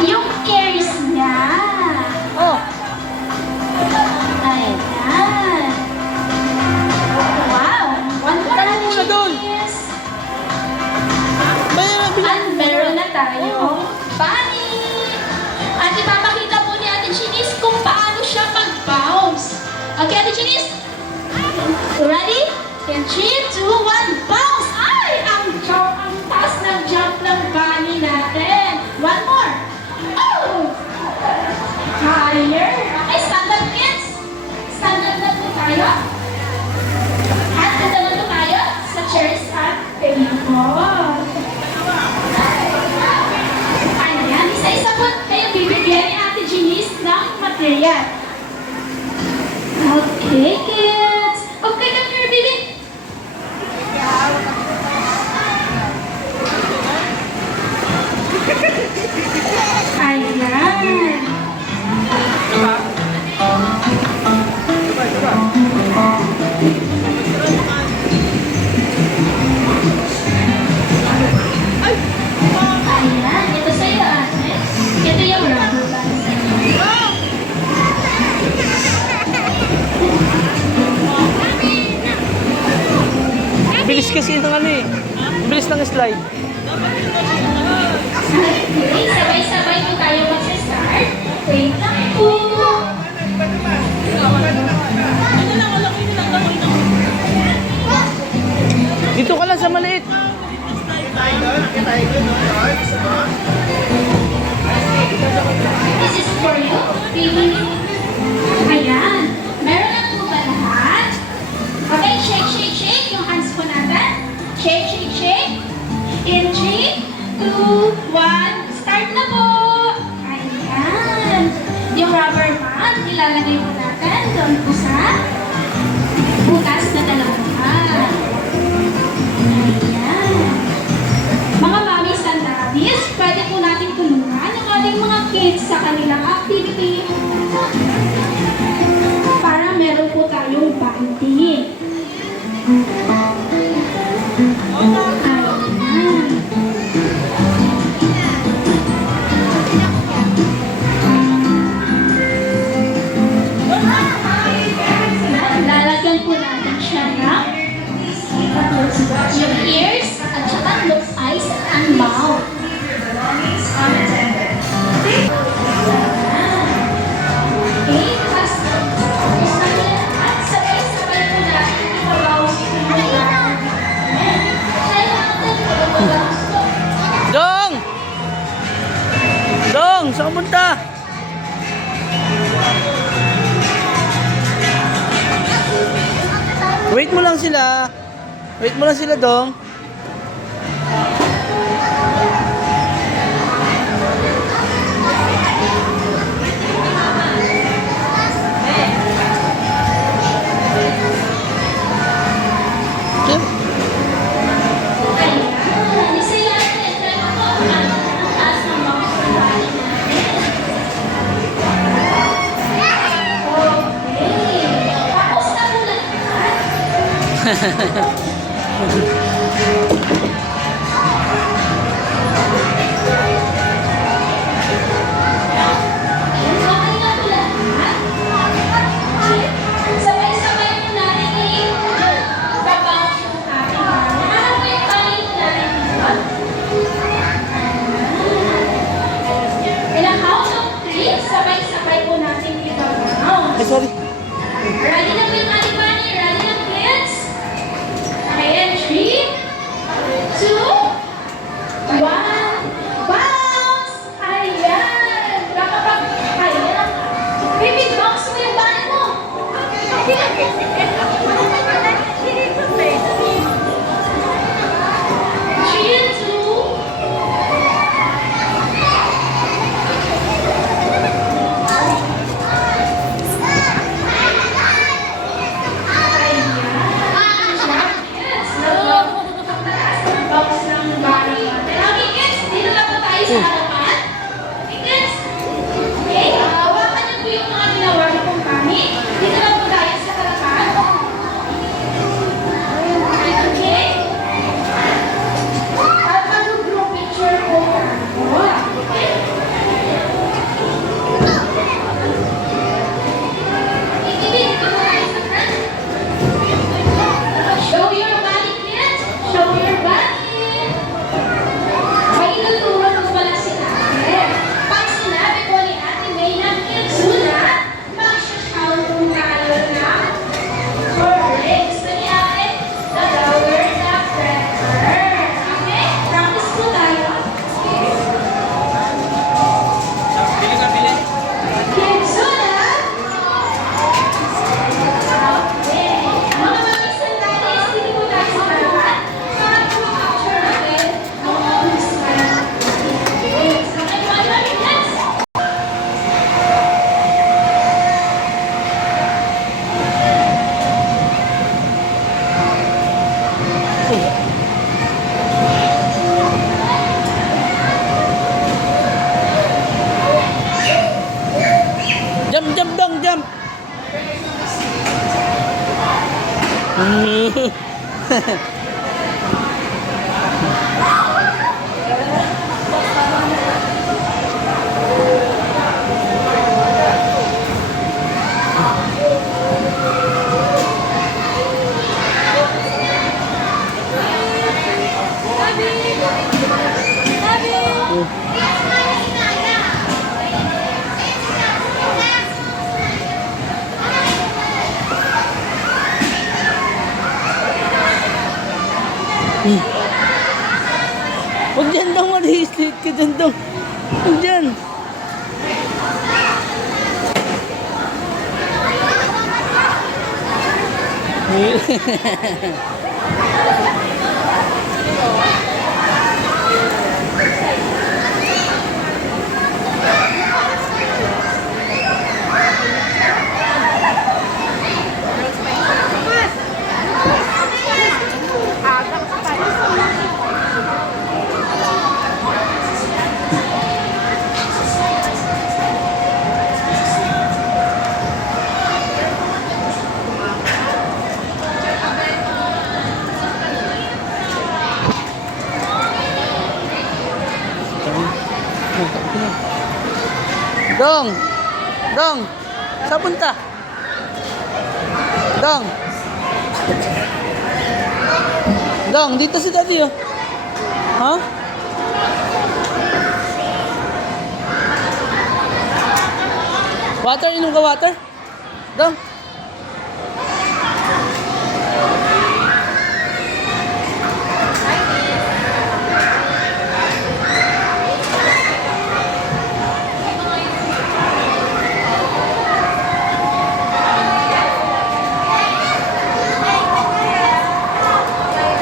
Yung ears niya. Oh, Ayan. Wow! One more Tara muna doon. cheese. may At meron na tayo bunny. At ipapakita po ni Ate Chinis kung paano siya mag-bounce. Okay, Ate Chinis? Ready? In 3, 2, 1, bounce! Ay! Ang taas ng jump ng bunny natin. One more. Oh! Higher. Okay, stand up, kids. Stand up na po tayo. At ito na po tayo sa chair stand. Ayun. Ayan, isa-isa po kayo bibigyan ni Ate Janice ng material. Okay, kids. Okay, come here, baby. Ayan. Ayan, ito sa'yo, ate. Ito yung rubber band sa'yo. bilis kasi ng ano eh. Bilis ng slide. Okay, sabay-sabay po tayo mag-start. Wait lang po. Dito ka lang sa maliit. This is for you. Baby. Ayan. Meron na po ba lahat? Okay, shake, shake, shake. Yung hands po natin. Shake, shake, shake. In 3, 2, 1. Start na po. Ayan. Yung rubber band, ilalagay po natin doon po sa bukas na dalawa. Ayan. Mga mommies and daddies, pwede po natin tulungan ang ating mga kids sa kanilang activity para meron po tayong bonding. Ayan. Lalagyan po natin siya ng yung ears at saka yung eyes and mouth. Okay, tapos at sabay-sabay po natin ipabawas po natin. Dong! Dong, saan ka punta? Wait mo lang sila. Wait mo lang sila, Dong. Okay. Ayan, isa yan. Try mo po. Ang taas ng mga pagkain natin. Okay. Tapos na po lahat. Okay na po lahat. Sabay-sabay po natin i-babounce yung ating ball. Ano po yung ball natin dito? In a count of 3, sabay-sabay po natin Ay, i-babounce. sorry. Ready na po yung ating bunny? Ready na, kids? Okay, and 3, 2, 1, bounce! Ayan! Nakapag... Ayan! Baby, bounce mo yung bunny mo! Three, two, Huwag dyan daw, mali-slip ka dyan daw. Huwag dyan. Dong! Dong! Saan punta? Dong! Dong, dito si Daddy oh. Ha? Water, inom ka water? Dong!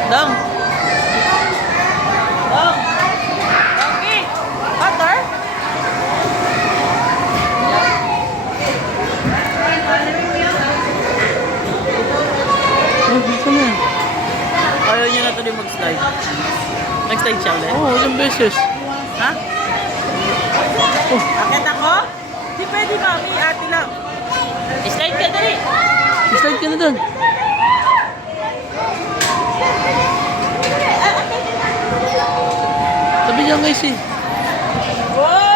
Dong! Dong! Donkey! Water? Saan na? Ayaw niya na tuloy mag-slide. Nag-slide siya ulit. Oo, ilang beses. Ha? Akit ako? Di pwede, mami. Ate lang. Slide ka dali. Slide ka na dun. Sabi niya guys eh. Wow!